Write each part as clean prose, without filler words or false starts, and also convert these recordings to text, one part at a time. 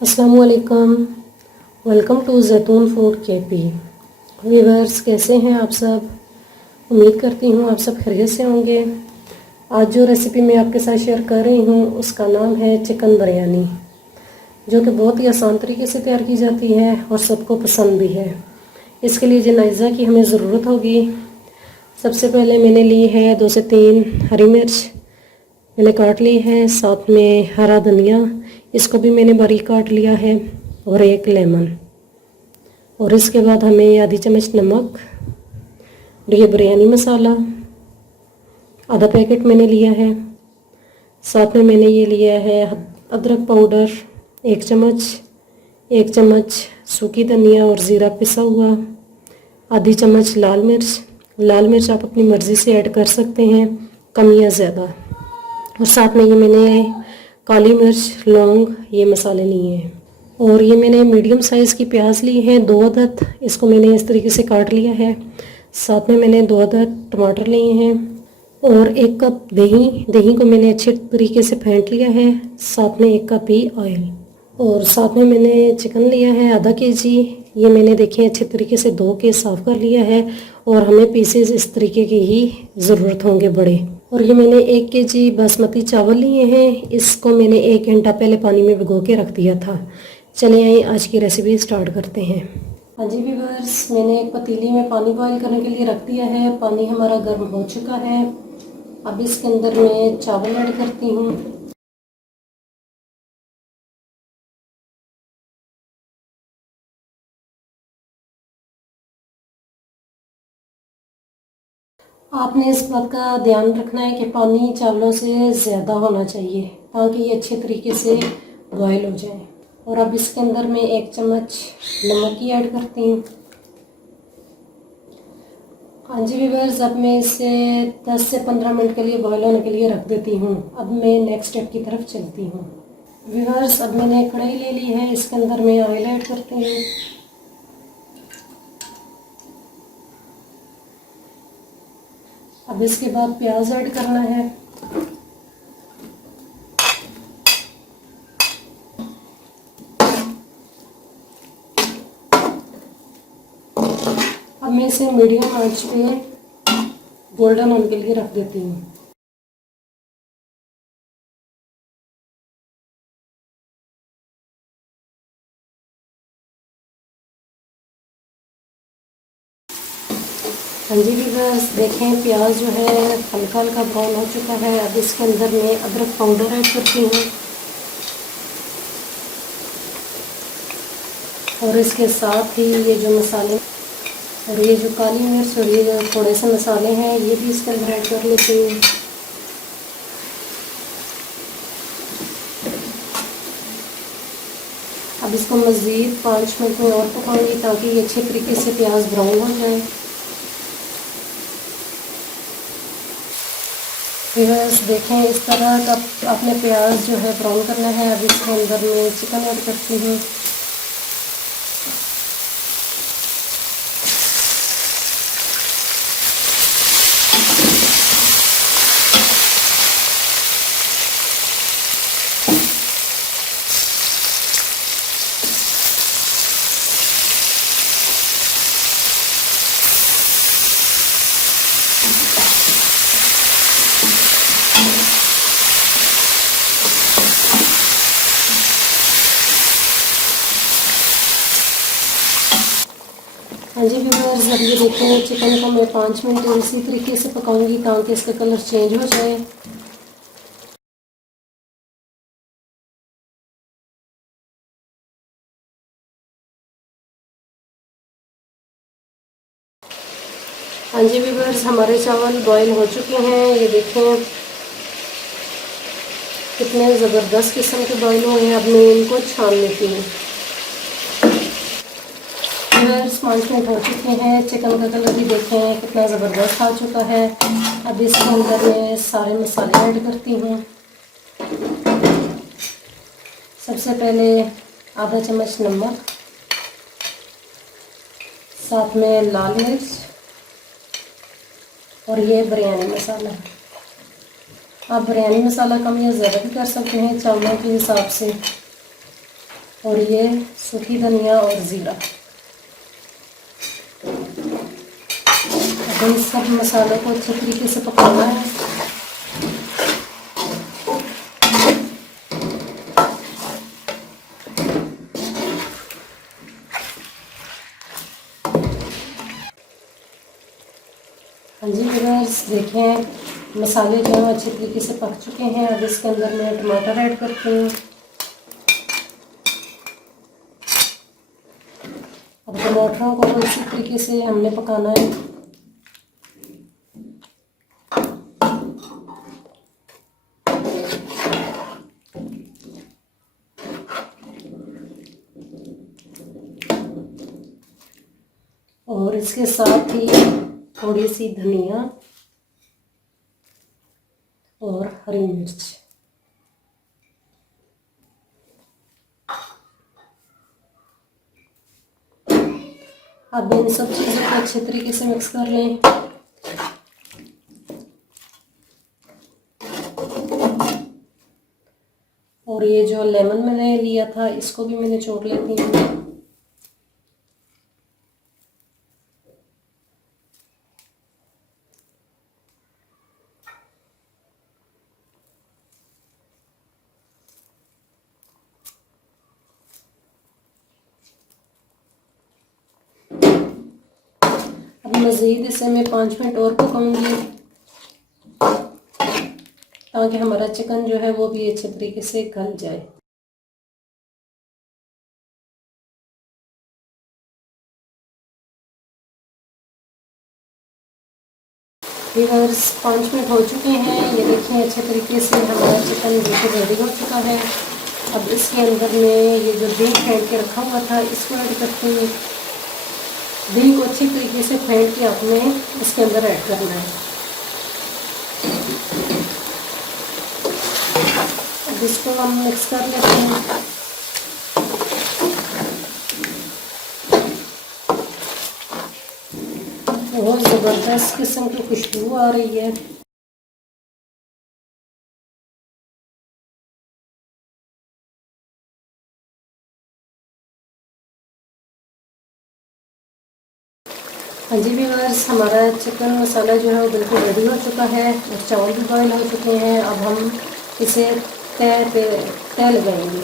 अस्सलामुअलैकुम, welcome to ज़ैतून food KP. Viewers, कैसे हैं आप सब? उम्मीद करती हूँ आप सब खैरियत से होंगे। आज जो रेसिपी मैं आपके साथ शेयर कर रही हूँ उसका नाम है चिकन बिरयानी, जो कि बहुत ही आसान तरीके से तैयार की जाती है और सबको पसंद भी है। इसके लिए जिन अज्जा की हमें ज़रूरत होगी, सबसे पहले मैंने ली है 2 से 3 हरी मिर्च मैंने काट ली है, साथ में हरा धनिया, इसको भी मैंने बारीक काट लिया है, और 1 लेमन। और इसके बाद हमें आधी चम्मच नमक, और ये बिरयानी मसाला आधा पैकेट मैंने लिया है। साथ में मैंने ये लिया है अदरक पाउडर 1 चम्मच, 1 चम्मच सूखी धनिया और ज़ीरा पिसा हुआ, आधी चम्मच लाल मिर्च आप अपनी मर्ज़ी से ऐड कर सकते हैं, कम या ज़्यादा। और साथ में ये मैंने काली मिर्च, लौंग, ये मसाले लिए हैं। और ये मैंने मीडियम साइज़ की प्याज ली है 2 अदद, इसको मैंने इस तरीके से काट लिया है। साथ में मैंने 2 अदद टमाटर लिए हैं और 1 कप दही को मैंने अच्छे तरीके से फेंट लिया है। साथ में 1 कप ही ऑयल, और साथ में मैंने चिकन लिया है आधा केजी। ये मैंने देखें अच्छे तरीके से धो के साफ़ कर लिया है, और हमें पीसेस इस तरीके की ही ज़रूरत होंगे बड़े। और ये मैंने 1 केजी बासमती चावल लिए हैं, इसको मैंने 1 घंटा पहले पानी में भिगो के रख दिया था। चलिए आइए आज की रेसिपी स्टार्ट करते हैं। हाँ जी व्यूअर्स, मैंने एक पतीली में पानी बॉईल करने के लिए रख दिया है। पानी हमारा गर्म हो चुका है। अब इसके अंदर मैं चावल ऐड करती हूँ। आपने इस बात का ध्यान रखना है कि पानी चावलों से ज़्यादा होना चाहिए, ताकि ये अच्छे तरीके से बॉईल हो जाए। और अब इसके अंदर मैं 1 चम्मच नमक की ऐड करती हूँ। हाँ जी व्यूअर्स, अब मैं इसे 10 से 15 मिनट के लिए बॉईल होने के लिए रख देती हूँ। अब मैं नेक्स्ट स्टेप की तरफ चलती हूँ। व्यूअर्स, अब मैंने कढ़ाई ले ली है, इसके अंदर मैं ऑयल ऐड करती हूँ। अब इसके बाद प्याज ऐड करना है। अब मैं इसे मीडियम आंच पे गोल्डन होने के लिए रख देती हूँ। हाँ जी व्यूअर्स, देखें प्याज जो है हल्का हल्का ब्राउन हो चुका है। अब इसके अंदर मैं अदरक पाउडर ऐड करती हूँ, और इसके साथ ही ये जो मसाले और ये जो काली मिर्च और ये जो थोड़े से मसाले हैं, ये भी इसके अंदर ऐड कर लेती हूँ। अब इसको मज़ीद 5 मिनट में और पकाऊंगी, ताकि ये अच्छे तरीके से प्याज ब्राउन हो जाए। व्यूअर्स, देखें इस तरह का आपने प्याज जो है ब्राउन करना है। अब इसके अंदर मैं चिकन ऐड करती हूँ। हाँ जी व्यूअर्स, अब ये देखें चिकन को मैं 5 मिनट इसी तरीके से पकाऊंगी, ताकि इसका कलर चेंज हो जाए। हाँ जी व्यूअर्स, हमारे चावल बॉईल हो चुके हैं। ये देखें कितने ज़बरदस्त किस्म के बॉईल हुए हैं। अब मैं इनको छान लेती हूँ। व्यूअर्स, 5 मिनट हो चुके हैं। चिकन का कलर भी देखें कितना ज़बरदस्त आ चुका है। अब इसके अंदर मैं सारे मसाले ऐड करती हूँ। सबसे पहले आधा चम्मच नमक, साथ में लाल मिर्च, और ये बिरयानी मसाला। आप बिरयानी मसाला कम या ज़्यादा भी कर सकते हैं चावलों के हिसाब से। और ये सूखी धनिया और ज़ीरा। अब इन सब मसालों को अच्छे तरीके से पकाना है। हाँ जी व्यूअर्स, देखें मसाले जो हैं अच्छे तरीके से पक चुके हैं। अब इसके अंदर मैं टमाटर ऐड करती हूँ। अब टमाटरों को इसी तरीके से हमने पकाना है। और इसके साथ ही थोड़ी सी धनिया और हरी मिर्च। अब इन सब चीज़ों को अच्छे तरीके से मिक्स कर लें। और ये जो लेमन मैंने लिया था इसको भी मैंने चोट लेती हूँ। अब मज़ीद इसे मैं 5 मिनट और पकाऊंगी ताकि हमारा चिकन जो है वो भी अच्छे तरीके से गल जाए। व्यूअर्स 5 मिनट हो चुके हैं। ये देखिए अच्छे तरीके से हमारा चिकन बिल्कुल रेडी हो चुका है। अब इसके अंदर मैं ये जो दही फेंट के रखा हुआ था इसको ऐड करती हूँ। दही को अच्छी तरीके से फेंट के आपने इसके अंदर ऐड करना है। अब इसको हम मिक्स कर लेते हैं। बहुत ज़बरदस्त किस्म की खुशबू आ रही है। हाँ जी व्यूअर्स, हमारा चिकन मसाला जो है वो बिल्कुल रेडी हो चुका है और चावल भी बॉयल हो चुके हैं। अब हम इसे तय लगाएंगे।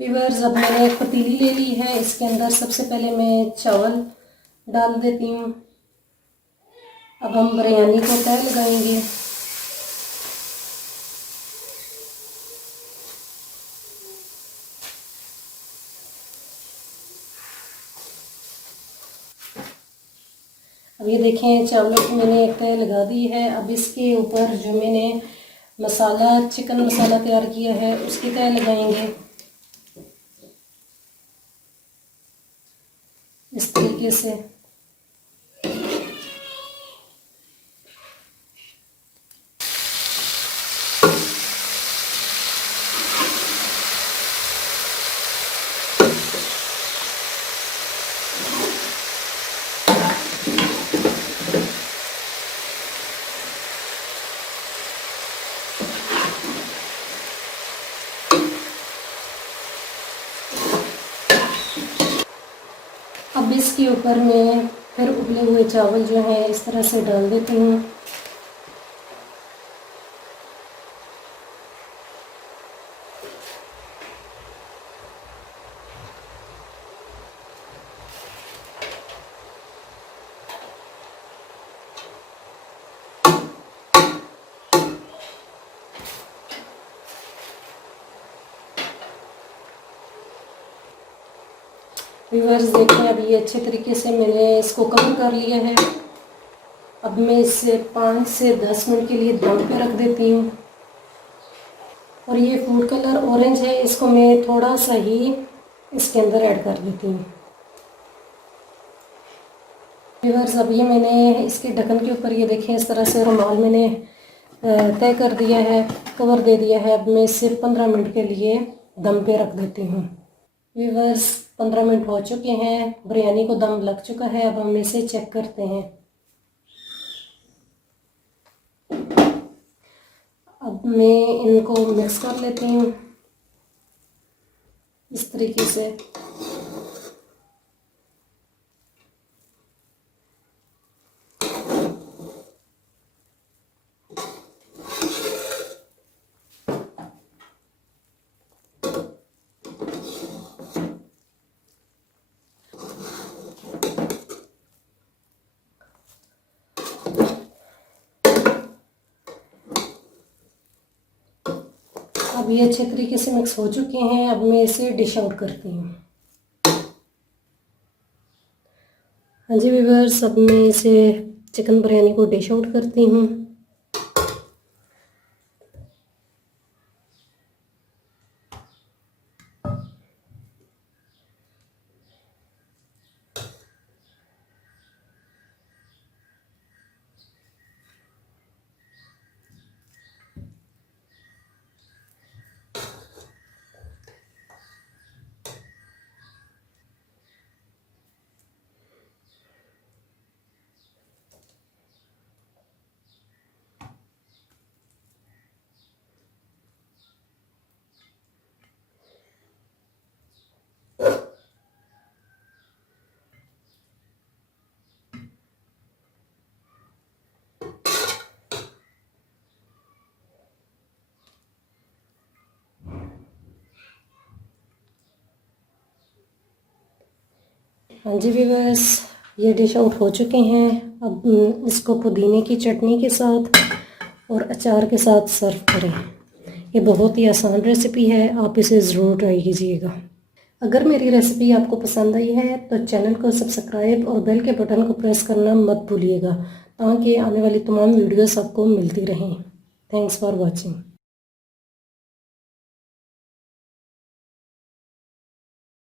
व्यूअर्स, अब मैंने एक पतीली ले ली है। इसके अंदर सबसे पहले मैं चावल डाल देती हूँ। अब हम बिरयानी को तय लगाएंगे। अब ये देखें चावलों की मैंने एक तय लगा दी है। अब इसके ऊपर जो मैंने मसाला चिकन मसाला तैयार किया है उसकी तय लगाएंगे इस तरीके से। अब इसके ऊपर मैं फिर उबले हुए चावल जो हैं इस तरह से डाल देती हूँ। व्यूअर्स देखें, अब ये अच्छे तरीके से मैंने इसको कवर कर लिया है। अब मैं इसे 5 से 10 मिनट के लिए दम पे रख देती हूँ। और ये फूड कलर ऑरेंज है, इसको मैं थोड़ा सा ही इसके अंदर ऐड कर देती हूँ। व्यूअर्स, अब ये मैंने इसके ढक्कन के ऊपर ये देखें इस तरह से रुमाल मैंने तय कर दिया है, कवर दे दिया है। अब मैं इसे 15 मिनट के लिए दम पे रख देती हूँ। व्यूअर्स 15 मिनट हो चुके हैं, बिरयानी को दम लग चुका है। अब हम इसे चेक करते हैं। अब मैं इनको मिक्स कर लेती हूँ। इस तरीके से। अब ये अच्छे तरीके से मिक्स हो चुके हैं। अब मैं इसे डिश आउट करती हूँ। हाँ जी व्यूअर्स, अब मैं इसे चिकन बिरयानी को डिश आउट करती हूँ। हाँ जी व्यूअर्स, ये डिश आउट हो चुके हैं। अब इसको पुदीने की चटनी के साथ और अचार के साथ सर्व करें। ये बहुत ही आसान रेसिपी है, आप इसे ज़रूर ट्राई कीजिएगा। अगर मेरी रेसिपी आपको पसंद आई है तो चैनल को सब्सक्राइब और बेल के बटन को प्रेस करना मत भूलिएगा, ताकि आने वाली तमाम वीडियोस आपको मिलती रहें। Thanks for watching.